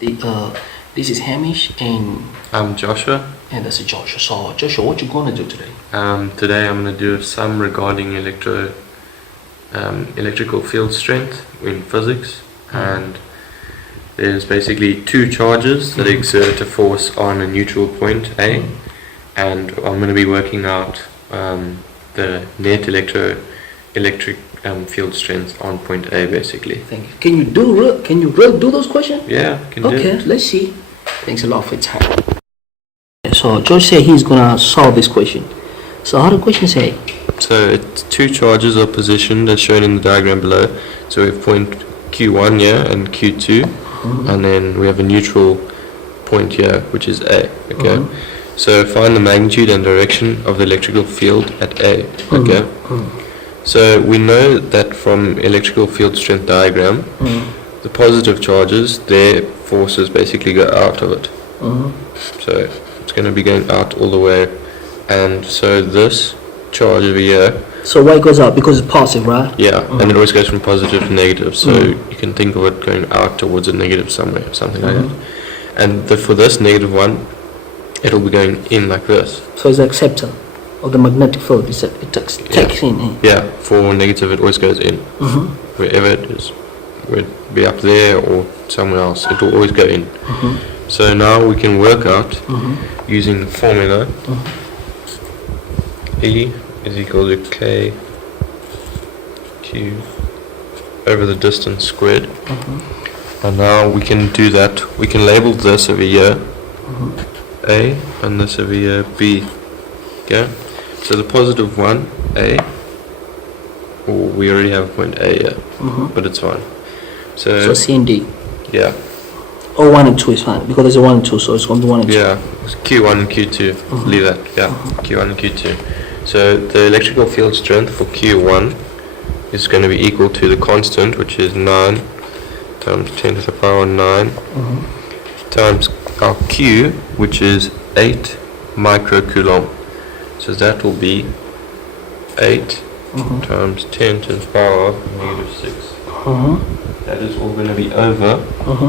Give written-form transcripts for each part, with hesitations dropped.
This is Hamish and I'm Joshua. and this is Joshua. So Joshua, what you gonna do today? Today I'm going to do a sum regarding electrical field strength in physics, and there's basically two charges that exert a force on a neutral point A, and I'm going to be working out the net electric field strength on point A basically. Thank you. Can you really do those questions? Yeah, can do. Okay, let's see. Thanks a lot for your time. So George said he's gonna solve this question. So how the question say? So it's two charges are positioned as shown in the diagram below. So we have point Q1 here and Q2, and then we have a neutral point here, which is A. Okay. So find the magnitude and direction of the electrical field at A. Okay. So we know that from electrical field strength diagram, the positive charges, their forces basically go out of it. So it's going to be going out all the way, and so this charge over here. So why it goes up? Because it's positive, right? Yeah, and it always goes from positive to negative. So you can think of it going out towards a negative somewhere, something like that. And for this negative one, it'll be going in like this. So it's the acceptor of the magnetic field. It takes in. Yeah, for negative it always goes in. Wherever it is, whether it be up there or somewhere else, it will always go in. So now we can work out using the formula E is equal to K Q over the distance squared. And now we can do that. We can label this over here A and this over here B. Okay? So the positive one, A, we already have point A here, but it's fine. So C and D. Yeah. Oh, 1 and 2 is fine because there's a 1 and 2, so it's going to be 1 and 2. Yeah, Q1 and Q2. Leave that. Yeah, Q1 and Q2. So the electrical field strength for Q1 is going to be equal to the constant, which is 9 times 10 to the power 9 times our Q, which is 8 microcoulomb. So that will be 8 times 10 to the power of negative 6. That is all going to be over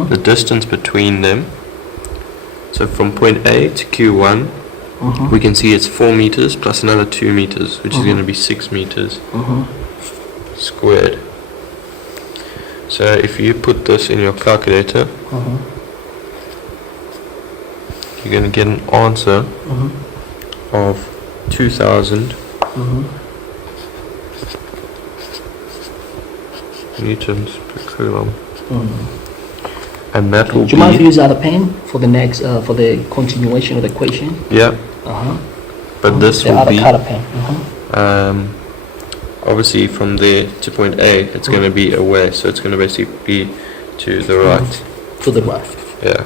the distance between them. So from point A to Q1, we can see it's 4 meters plus another 2 meters, which is going to be 6 meters squared. So if you put this in your calculator, you're going to get an answer of 2,000 newtons per coulomb, and that will be. Do you mind if you use the other pen for the next for the continuation of the equation? Yeah. But this the will other be color pen. obviously from there to point A, it's going to be away, so it's going to basically be to the right. To the right. Yeah.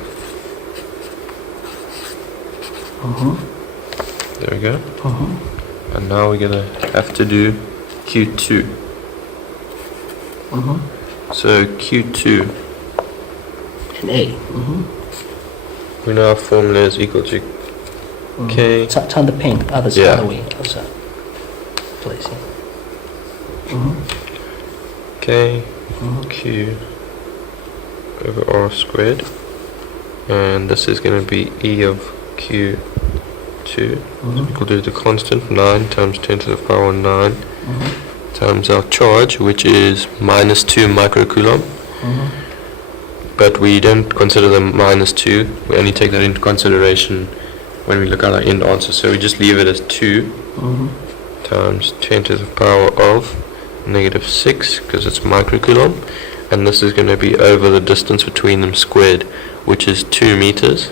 There we go. And now we're going to have to do Q2. So Q2 And A. we know our formula is equal to K. Turn the pen other way. Other side. Place it. K Q over R squared, and this is going to be E of Q2 equal to the constant 9 times 10 to the power 9 times our charge, which is minus 2 microcoulomb. But we don't consider the minus 2, we only take that into consideration when we look at our end answer, so we just leave it as 2 times 10 to the power of negative 6, because it's microcoulomb, and this is going to be over the distance between them squared, which is 2 meters.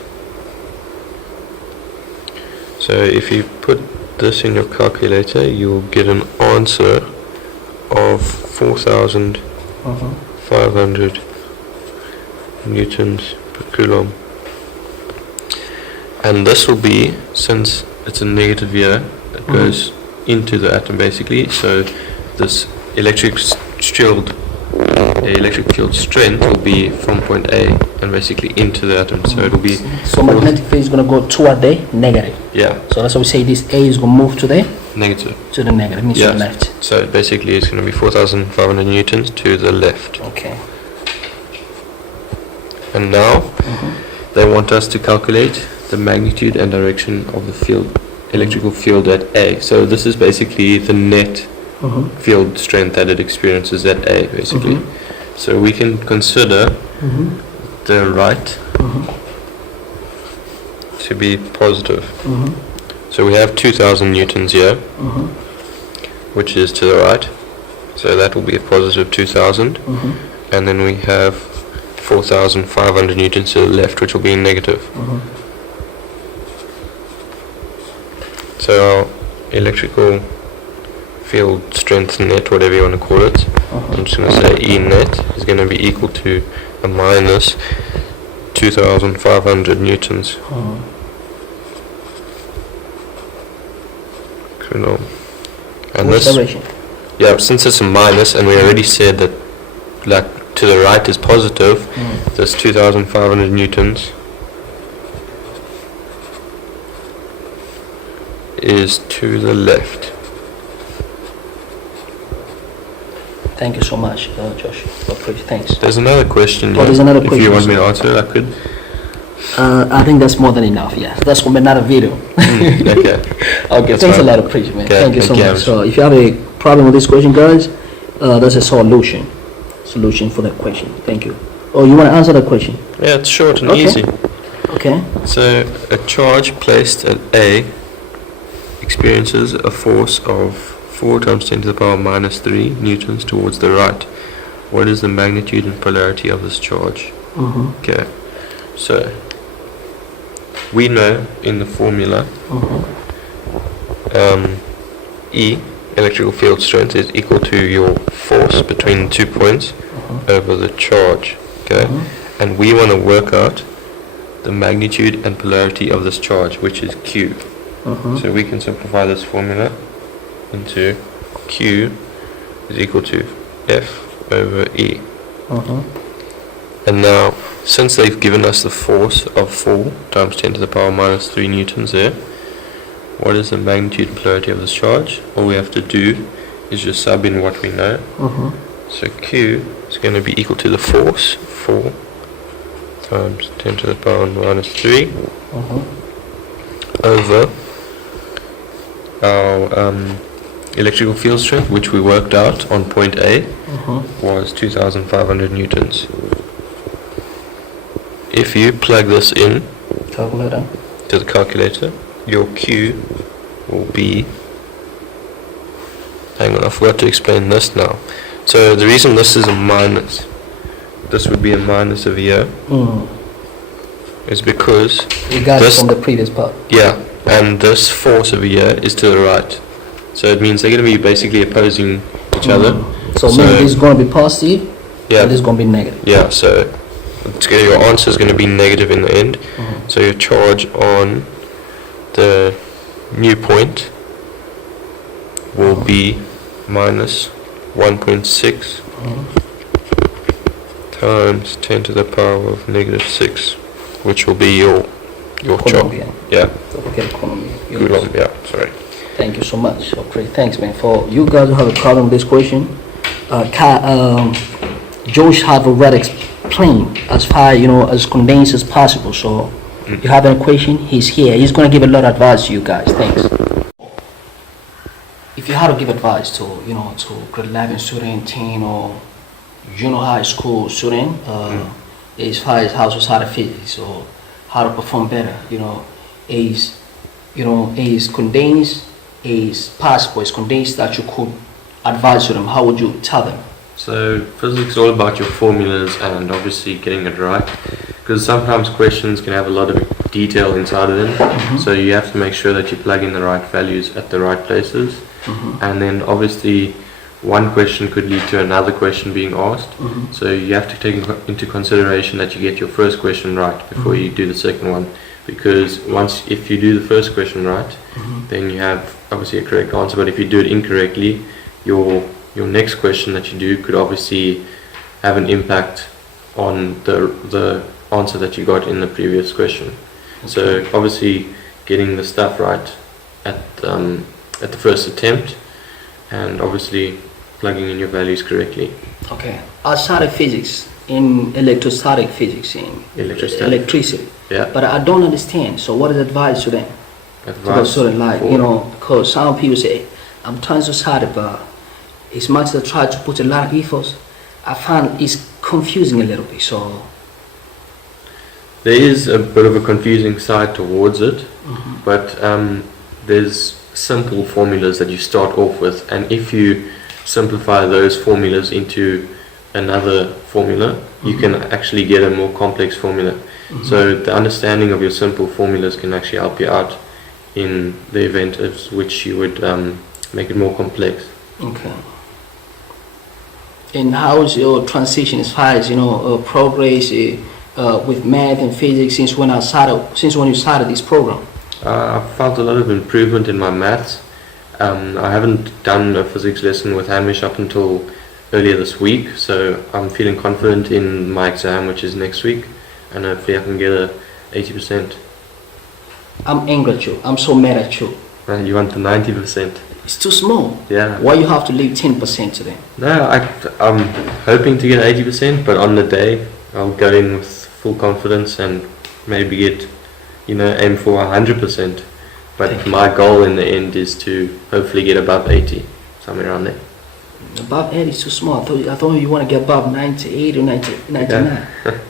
So if you put this in your calculator, you'll get an answer of 4,500 newtons per coulomb. And this will be, since it's a negative here, it goes into the atom basically, so this electric field strength will be from point A and basically into the atom, so it will be. So magnetic field is going to go toward the negative. Yeah. So that's why we say this A is going to move to the negative. To the negative, means to the left. So basically it's going to be 4,500 newtons to the left. Okay. And now they want us to calculate the magnitude and direction of the field, electrical field at A. So this is basically the net field strength that it experiences at A, basically. So we can consider the right to be positive. So we have 2,000 newtons here, which is to the right. So that will be a positive 2,000. And then we have 4,500 newtons to the left, which will be negative. So our electrical field strength net, whatever you want to call it, I'm just going to say E net is going to be equal to a minus 2,500 newtons. And Which this, direction? yeah, since it's a minus, and we already said that, like, to the right is positive, this 2,500 newtons is to the left. Thank you so much, Josh. Thanks. There's another question. Oh, there's another if question. you want me to answer it, I could. I think that's more than enough. Yeah, that's going to be another video. Okay. Okay. Thanks a lot, appreciate man. Okay, Thank you so thank you. much. So if you have a problem with this question, guys, there's a solution for that question. Thank you. Oh, you want to answer that question? Yeah, it's short and Okay. easy. Okay. So a charge placed at A experiences a force of 4 times 10 to the power minus 3 newtons towards the right. What is the magnitude and polarity of this charge? Okay, so we know in the formula E, electrical field strength, is equal to your force between 2 points over the charge. Okay, and we want to work out the magnitude and polarity of this charge, which is Q. So we can simplify this formula into Q is equal to F over E. And now, since they've given us the force of 4 times 10 to the power minus 3 newtons there, what is the magnitude and polarity of this charge? All we have to do is just sub in what we know. So Q is going to be equal to the force, 4 times 10 to the power minus 3, over our electrical field strength, which we worked out on point A, was 2,500 newtons. If you plug this in to the calculator, your Q will be, hang on, I forgot to explain this now. So the reason this is a minus, this would be a minus over here, is because We got it this, from the previous part. yeah, and this force over here is to the right. So it means they're going to be basically opposing each other. So maybe this is going to be positive, Yeah. and this is going to be negative. Yeah, so your answer is going to be negative in the end. So your charge on the new point will be minus 1.6 times 10 to the power of negative 6, which will be your charge. Colombian. Yeah, Okay, Colombian. Coulomb, yeah, sorry. Thank you so much. Okay, thanks, man. For you guys who have a problem with this question, Josh have already explained as far as condensed as possible. So, you have any question? He's here. He's gonna give a lot of advice to you guys. Thanks. If you had to give advice to to grade 11 student, 10 or junior high school student, as far as how to start physics or how to perform better, is condensed, is possible, is condensed that you could advise to them, how would you tell them? So physics is all about your formulas and obviously getting it right, because sometimes questions can have a lot of detail inside of them, so you have to make sure that you plug in the right values at the right places, and then obviously one question could lead to another question being asked, so you have to take into consideration that you get your first question right before you do the second one, because if you do the first question right, then you have obviously a correct answer, but if you do it incorrectly, your next question that you do could obviously have an impact on the answer that you got in the previous question. So obviously getting the stuff right at the first attempt, and obviously plugging in your values correctly. Okay. Outside of physics, in electrostatic physics, in Electrostatic. electricity. Yeah. But I don't understand. So what is advice to them? To the Advice student, like, for- you know, because some people say, I'm trying to start it, but as much as I try to put a lot of efforts, I find it's confusing a little bit. So, There is a bit of a confusing side towards it, but there's simple formulas that you start off with, and if you simplify those formulas into another formula, you can actually get a more complex formula. So the understanding of your simple formulas can actually help you out in the event of which you would make it more complex. okay. And how's your transition as far as, you know, progress with math and physics since when you started this program? I felt a lot of improvement in my maths. I haven't done a physics lesson with Hamish up until earlier this week, so I'm feeling confident in my exam, which is next week, and hopefully I can get a 80%. I'm angry at you. I'm so mad at you. And you want the 90%? It's too small. Yeah. Why you have to leave 10% to them? No, I'm hoping to get 80%, but on the day I'll go in with full confidence and maybe get, aim for 100%. But my goal in the end is to hopefully get above 80, somewhere around there. Above 80 is too small. I thought you want to get above 98 or 99. Yeah.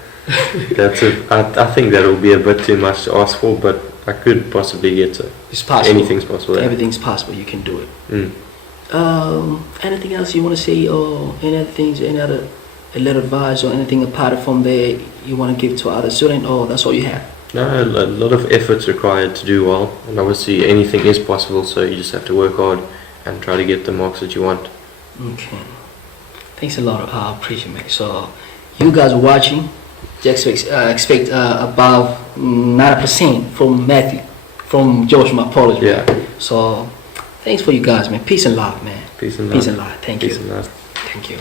I think that will be a bit too much to ask for, but I could possibly get to. It's possible. Anything's possible. Yeah. Everything's possible. You can do it. Mm. Anything else you want to say, or any other things, any other a little advice, or anything apart from there you want to give to other students, or that's all you have? No, a lot of effort's required to do well, and obviously anything is possible, so you just have to work hard and try to get the marks that you want. Okay. Thanks a lot. I appreciate it. So, you guys watching, just expect above 90% from Matthew, from Josh, my apologies. Yeah. So, thanks for you guys, man. Peace and love, man. Peace and love. Peace and love. Thank Peace you. and love. Thank you.